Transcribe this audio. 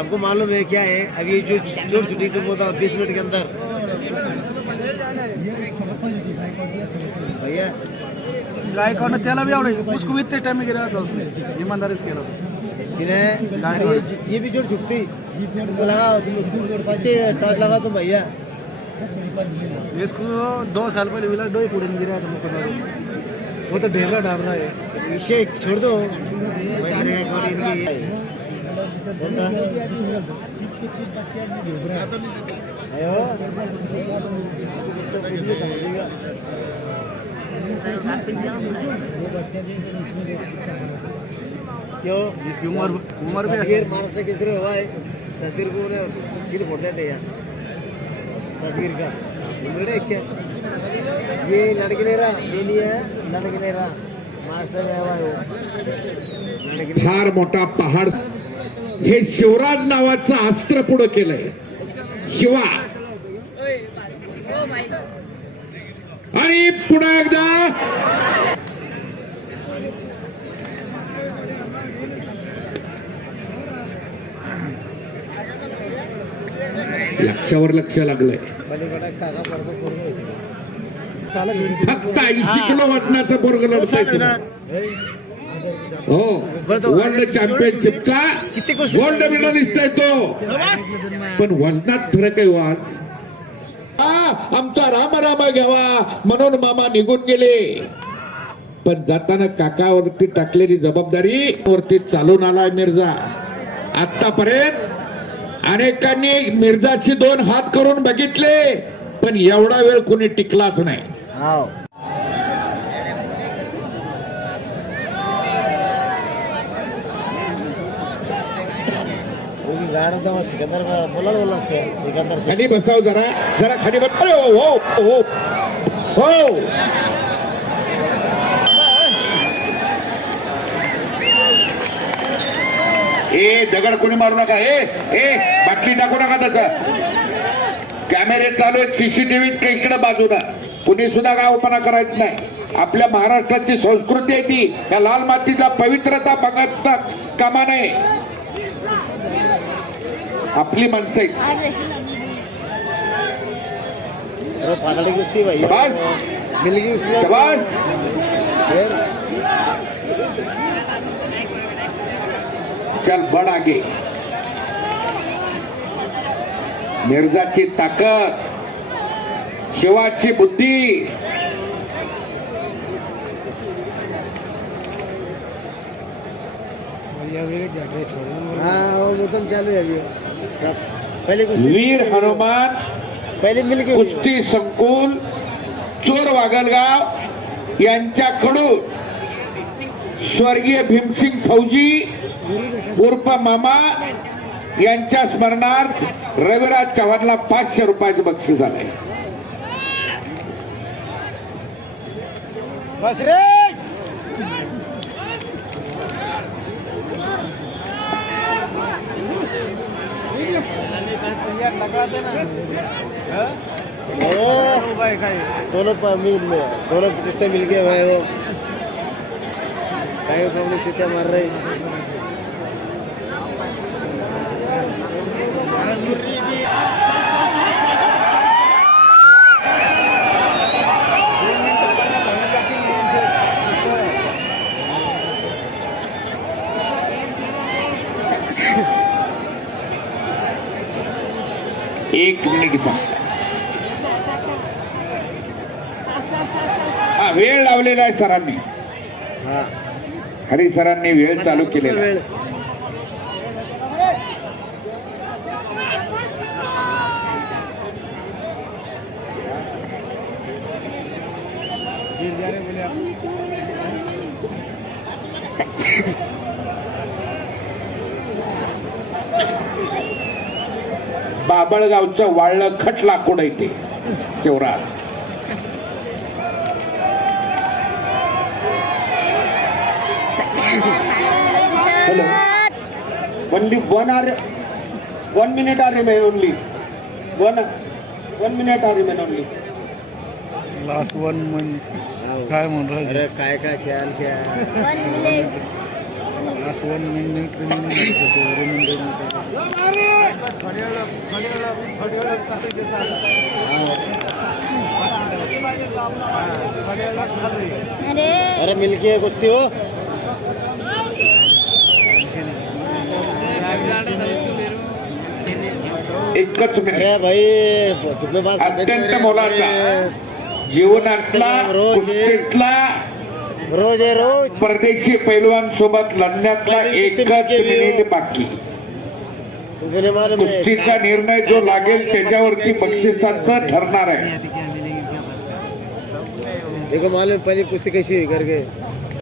हमको मालूम है क्या है? अब ये जो चोर छुट्टी को बोलता बीस मिनट के अंदर। भैया। गायकवाड त्याला बी आवडेल उसको भी इतने टाइम में गिरा था उसने। ईमानदारी से खेला। था गाड़ी ये, ये भी चोर लगा तुम टॉर्च लगा तुम भैया। इसको दो साल पहले मिला दो ही पूरे गिरा था मुकदमा वो तो ढेला डाल रहा है। इसे छोड़ दो। क्यों इसकी उम्र उम्र भी सदगीर महाराष्ट्र किस तरह हुआ है सदगीर को ने सिर फोड़ देते यार सदगीर का बड़े क्या ये लड़के ले रहा ये नहीं है लड़के ले रहा मास्टर है वो लड़के ले- फार मोठा पहाड हे शिवराज नावाचं अस्त्र पुढे केलंय. शिवा. आणि पुन्हा एकदा. लक्षावर लक्ष लागलंय. फक्त ऐंशी किलो वजनाचं बोर्ग लढतायचं हो. वर्ल्ड चॅम्पियनशिपचा गोल्ड मेडल दिसतोय तो. पण वजनात फरक आहे वाज हा, आमचा राम राम घ्यावा. म्हणून मामा निघून गेले. पण जाताना काकावरती टाकलेली जबाबदारी वरती चालून आलाय मिर्झा. आतापर्यंत अनेकांनी मिर्झाची दोन हात करून बघितले पण एवढा वेळ कोणी टिकलाच नाही. हाव वो सिकंदर बोला बोला से सिकंदर खाली बसाव जरा जरा खाली बस. अरे हो, हो हो हो. ए दगड कोणी मारू नका. ए ए बाटली टाकू नका त्याचा. कॅमेरे चालू आहेत सीसीटीव्ही इकडे बाजूला. कुणी सुद्धा गावपणा करायचं नाही. आपल्या महाराष्ट्राची संस्कृती आहे ती. त्या लाल मातीचा पवित्रता बघता कामा नये आपली माणसं आहेत वो फाटड़ी कुश्ती भैया शाबाश। मिल गई उसने शाबास. फिर. चल बड आगे. मिर्जाची ताकद. शिवाची बुद्धी. हाँ वो मुतम चालू है अभी पहले वीर हनुमान पहले मिल कुस्ती संकुल चोर वागलगाव यांच्याकडून स्वर्गीय भीमसिंग फौजी उर्फ मामा यांच्या स्मरणार्थ रविराज चव्हाणला पाचशे रुपयाचं बक्षीस बस रे! ओ भाई दोनों प- मिल में दोनों रिश्ते मिल गए भाई वो कहीं सामने सीटे मार रही एक मिनिट. हा वेळ लावलेला आहे सरांनी हाँ हरी सरांनी वेळ चालू केलेला आहे. बाबळगावचं वाळलं खटला कुड येते तेवढा only one are one minute are remain only one one minute are remain only last one minute काय म्हणत काय काय खेळ खेळ लास्ट वन मिनिट अरे अरे मिलके है कुश्ती हो एकच मिनिट अरे भाई तुम्ही अत्यंत मोलाचा जीवनातला कुस्तीतला रोज रोज. परदेशी पैलवान सोबत लढण्यातला एकच मिनिट बाकी. है. कुस्तीचा निर्णय जो लागेल त्याच्यावरती बक्षिसाचं ठरणार आहे. देखो मालूम पहली कुश्ती कैसी हुई करके.